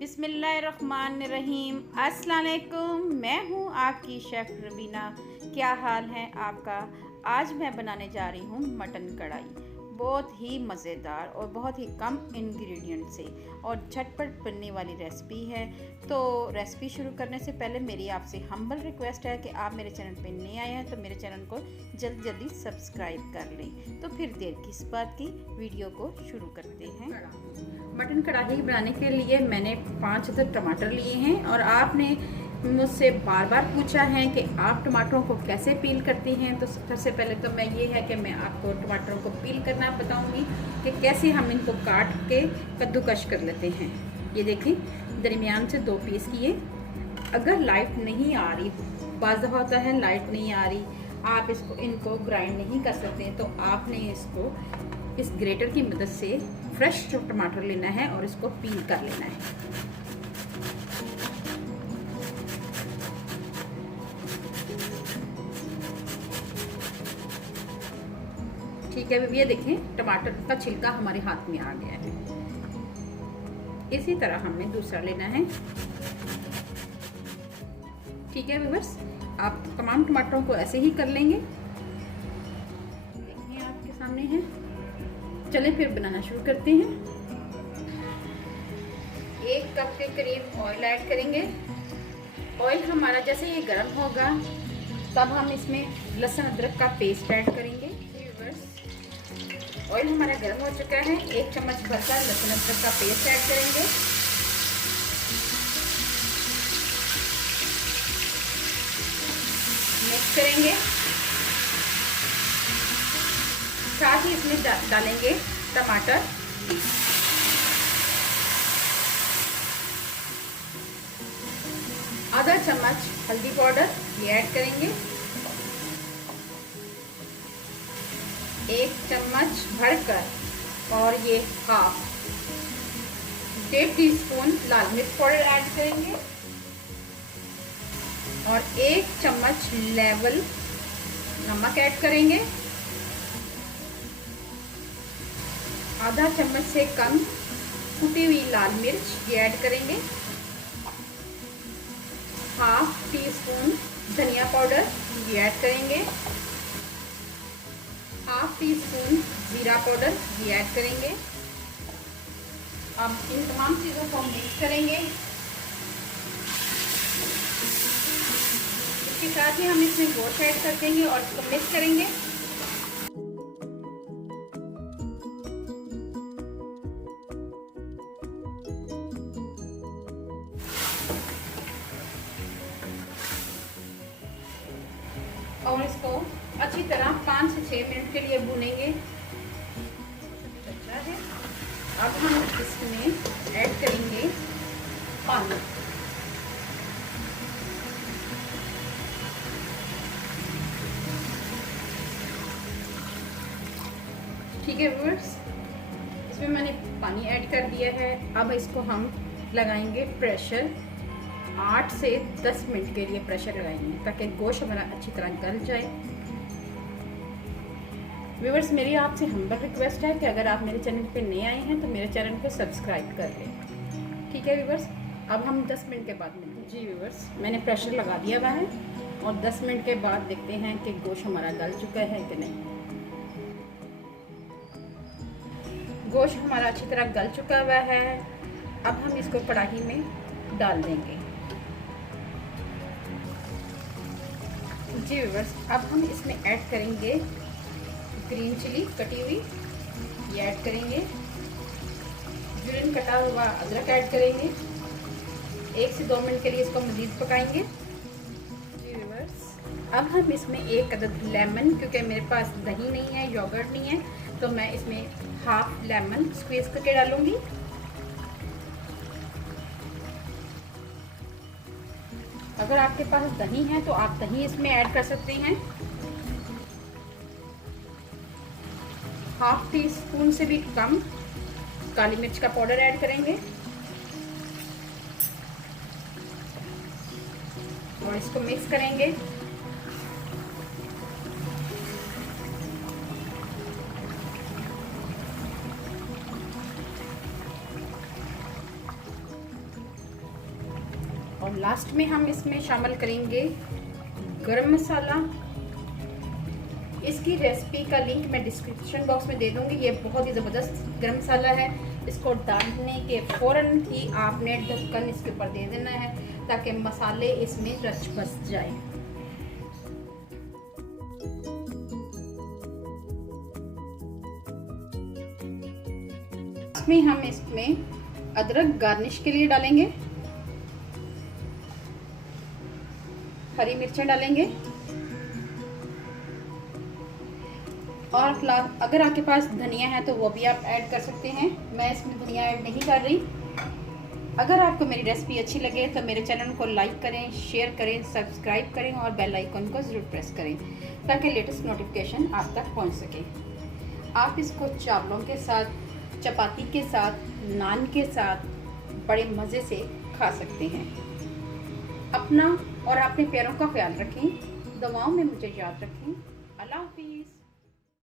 बिस्मिल्लाहिर्रहमानिर्रहीम। अस्सलाम वालेकुम। मैं हूँ आपकी शेफ़ रबीना। क्या हाल है आपका? आज मैं बनाने जा रही हूँ मटन कढ़ाई। बहुत ही मज़ेदार और बहुत ही कम इंग्रेडिएंट से और झटपट बनने वाली रेसिपी है। तो रेसिपी शुरू करने से पहले मेरी आपसे हम्बल रिक्वेस्ट है कि आप मेरे चैनल पे नए आए हैं तो मेरे चैनल को जल्दी सब्सक्राइब कर लें। तो फिर देर किस बात की, वीडियो को शुरू करते हैं। मटन कढ़ाई बनाने के लिए मैंने 5 टमाटर लिए हैं और आपने मुझसे बार बार पूछा है कि आप टमाटरों को कैसे पील करती हैं। तो सबसे पहले तो मैं ये है कि मैं आपको टमाटरों को पील करना बताऊंगी कि कैसे हम इनको काट के कद्दूकश कर लेते हैं। ये देखें, दरमियान से 2 पीस किए। अगर लाइट नहीं आ रही, बाज़ दफ़ा होता है लाइट नहीं आ रही, आप इनको ग्राइंड नहीं कर सकते, तो आपने इसको इस ग्रेटर की मदद से फ्रेश टमाटर लेना है और इसको पील कर लेना है। ठीक है, ये देखें टमाटर का छिलका हमारे हाथ में आ गया है। इसी तरह हमें दूसरा लेना है। ठीक है व्यूअर्स, आप तमाम टमाटरों को ऐसे ही कर लेंगे। देखिए आपके सामने है। चलें फिर बनाना शुरू करते हैं। 1 कप के करीब ऑयल ऐड करेंगे। ऑयल हमारा जैसे ये गर्म होगा तब हम इसमें लहसुन अदरक का पेस्ट ऐड करेंगे। ऑयल हमारा गर्म हो चुका है। 1 चम्मच भरकर लहसुन अदरक का पेस्ट ऐड करेंगे। मिक्स करेंगे। साथ ही इसमें डालेंगे टमाटर। आधा चम्मच हल्दी पाउडर ये ऐड करेंगे। 1 चम्मच भरकर और ये हाफ 1.5 टीस्पून लाल मिर्च पाउडर ऐड करेंगे और 1 चम्मच लेवल नमक ऐड करेंगे। आधा चम्मच से कम कुटी हुई लाल मिर्च ये ऐड करेंगे। हाफ टी स्पून धनिया पाउडर ये ऐड करेंगे। हाफ टी स्पून जीरा पाउडर ये ऐड करेंगे। अब इन तमाम चीज़ों को मिक्स करेंगे। इसके साथ ही हम इसमें गोश्त ऐड कर देंगे और इसको मिक्स करेंगे। और इसको अच्छी तरह 5 से 6 मिनट के लिए भूनेंगे। अच्छा है। अब हम इसमें ऐड करेंगे पानी। ठीक है व्यूअर्स, इसमें मैंने पानी ऐड कर दिया है। अब इसको हम लगाएंगे प्रेशर। 8 से 10 मिनट के लिए प्रेशर लगाएंगे ताकि गोश्त हमारा अच्छी तरह गल जाए। व्यूअर्स, मेरी आपसे हम्बल रिक्वेस्ट है कि अगर आप मेरे चैनल पे नए आए हैं तो मेरे चैनल को सब्सक्राइब कर लें। ठीक है व्यूअर्स, अब हम 10 मिनट के बाद मिलते हैं। जी व्यूअर्स, मैंने प्रेशर लगा दिया हुआ है और 10 मिनट के बाद देखते हैं कि गोश्त हमारा गल चुका है कि नहीं। गोश्त हमारा अच्छी तरह गल चुका हुआ है। अब हम इसको कढ़ाई में डाल देंगे। जी व्यूअर्स, अब हम इसमें ऐड करेंगे ग्रीन चिली कटी हुई ये ऐड करेंगे। जुलिन कटा हुआ अदरक ऐड करेंगे। 1 से 2 मिनट के लिए इसको मज़ीद पकाएंगे। जी व्यूअर्स, अब हम इसमें 1 अदद लेमन, क्योंकि मेरे पास दही नहीं है, योगर्ट नहीं है, तो मैं इसमें हाफ लेमन स्क्वीज करके डालूंगी। अगर आपके पास दही है तो आप दही इसमें ऐड कर सकते हैं। हाफ टी स्पून से भी कम काली मिर्च का पाउडर ऐड करेंगे और इसको मिक्स करेंगे। और लास्ट में हम इसमें शामिल करेंगे गरम मसाला। इसकी रेसिपी का लिंक मैं डिस्क्रिप्शन बॉक्स में दे दूंगी। ये बहुत ही ज़बरदस्त गरम मसाला है। इसको डालने के फ़ौरन ही आपने ढक्कन इसके ऊपर दे देना है ताकि मसाले इसमें रच बस जाए। इसमें हम इसमें अदरक गार्निश के लिए डालेंगे, हरी मिर्चें डालेंगे और अगर आपके पास धनिया है तो वो भी आप ऐड कर सकते हैं। मैं इसमें धनिया ऐड नहीं कर रही। अगर आपको मेरी रेसिपी अच्छी लगे तो मेरे चैनल को लाइक करें, शेयर करें, सब्सक्राइब करें और बेल आइकन को ज़रूर प्रेस करें ताकि लेटेस्ट नोटिफिकेशन आप तक पहुंच सके। आप इसको चावलों के साथ, चपाती के साथ, नान के साथ बड़े मज़े से खा सकते हैं। अपना और अपने प्यारों का ख्याल रखें। दुआओं में मुझे याद रखें। अल्लाह हाफिज़।